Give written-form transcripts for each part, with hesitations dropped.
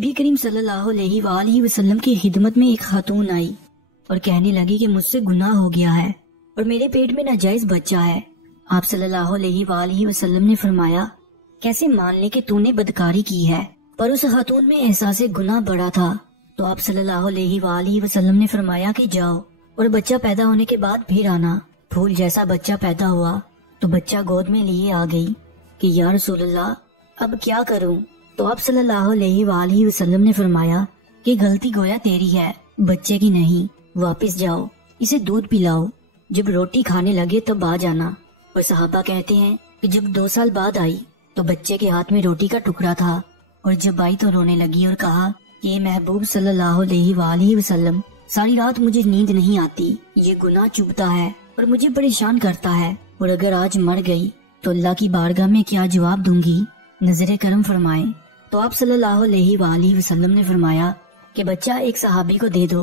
نبی کریم صلی اللہ علیہ وآلہ وسلم کی خدمت میں ایک خاتون آئی اور کہنے لگی کہ مجھ سے گناہ ہو گیا ہے اور میرے پیٹ میں ناجائز بچہ ہے۔ آپ صلی اللہ علیہ وآلہ وسلم نے فرمایا، کیسے مان لے کہ تو نے بدکاری کی ہے؟ پر اس خاتون میں احساس گناہ بڑا تھا، تو آپ صلی اللہ علیہ وآلہ وسلم نے فرمایا کہ جاؤ اور بچہ پیدا ہونے کے بعد پھر آنا۔ پھول جیسا بچہ پیدا ہوا تو بچہ گود میں لیے آ گئی کہ یا رسول اللہ اب کیا کروں؟ تو آپ صلی اللہ علیہ وآلہ وسلم نے فرمایا کہ غلطی گویا تیری ہے، بچے کی نہیں، واپس جاؤ، اسے دودھ پلاؤ، جب روٹی کھانے لگے تب آ جانا۔ اور صحابہ کہتے ہیں کہ جب 2 سال بعد آئی تو بچے کے ہاتھ میں روٹی کا ٹکڑا تھا، اور جب آئی تو رونے لگی اور کہا کہ اے محبوب صلی اللہ علیہ وآلہ وسلم، ساری رات مجھے نیند نہیں آتی، یہ گناہ چبھتا ہے اور مجھے پریشان کرتا ہے، اور اگر آج مر گئی تو اللہ کی بارگاہ میں کیا جواب دوں گی؟ نظر کرم فرمائیں۔ تو آپ صلی اللہ علیہ وآلہ وسلم نے فرمایا کہ بچہ ایک صحابی کو دے دو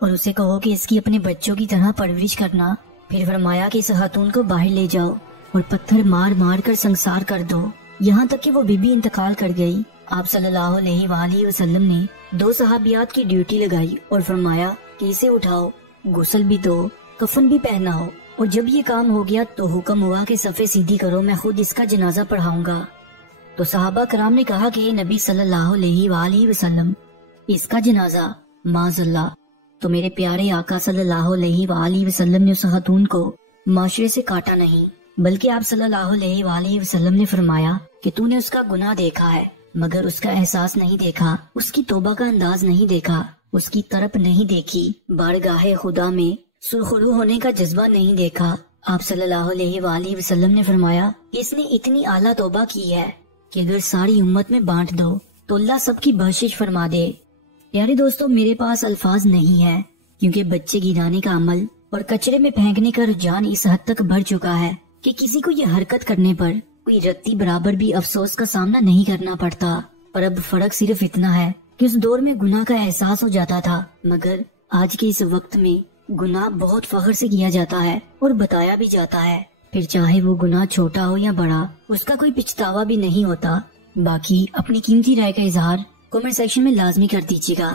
اور اسے کہو کہ اس کی اپنے بچوں کی طرح پرورش کرنا۔ پھر فرمایا کہ اس خاتون کو باہر لے جاؤ اور پتھر مار مار کر سنسار کر دو، یہاں تک کہ وہ بی بی انتقال کر گئی۔ آپ صلی اللہ علیہ وآلہ وسلم نے 2 صحابیات کی ڈیوٹی لگائی اور فرمایا کہ اسے اٹھاؤ، غسل بھی دو، کفن بھی پہناؤ، اور جب یہ کام ہو گیا تو حکم ہوا کہ صفیں سیدھی کرو، میں خود اس کا جنازہ پڑھاؤں گا۔ تو صحابہ کرام نے کہا کہ اے نبی صلی اللہ علیہ وآلہ وسلم، اس کا جنازہ؟ معاذ اللہ۔ تو میرے پیارے آقا صلی اللہ علیہ وآلہ وسلم نے اس خاتون کو معاشرے سے کاٹا نہیں، بلکہ آپ صلی اللہ علیہ وآلہ وسلم نے فرمایا کہ تو نے اس کا گناہ دیکھا ہے مگر اس کا احساس نہیں دیکھا، اس کی توبہ کا انداز نہیں دیکھا، اس کی طرف نہیں دیکھی، بارگاہ خدا میں سرخرو ہونے کا جذبہ نہیں دیکھا۔ آپ صلی اللہ علیہ وآلہ وسلم نے فرمایا کہ اس نے اتنی اعلیٰ توبہ کی ہے کہ اگر ساری امت میں بانٹ دو تو اللہ سب کی بخشش فرما دے۔ پیارے دوستو، میرے پاس الفاظ نہیں ہے کیونکہ بچے گرانے کا عمل اور کچرے میں پھینکنے کا رجحان اس حد تک بڑھ چکا ہے کہ کسی کو یہ حرکت کرنے پر کوئی رتی برابر بھی افسوس کا سامنا نہیں کرنا پڑتا۔ پر اب فرق صرف اتنا ہے کہ اس دور میں گناہ کا احساس ہو جاتا تھا، مگر آج کے اس وقت میں گناہ بہت فخر سے کیا جاتا ہے اور بتایا بھی جاتا ہے، پھر چاہے وہ گناہ چھوٹا ہو یا بڑا، اس کا کوئی پچھتاوا بھی نہیں ہوتا۔ باقی اپنی قیمتی رائے کا اظہار کمنٹ سیکشن میں لازمی کر دیجیے گا۔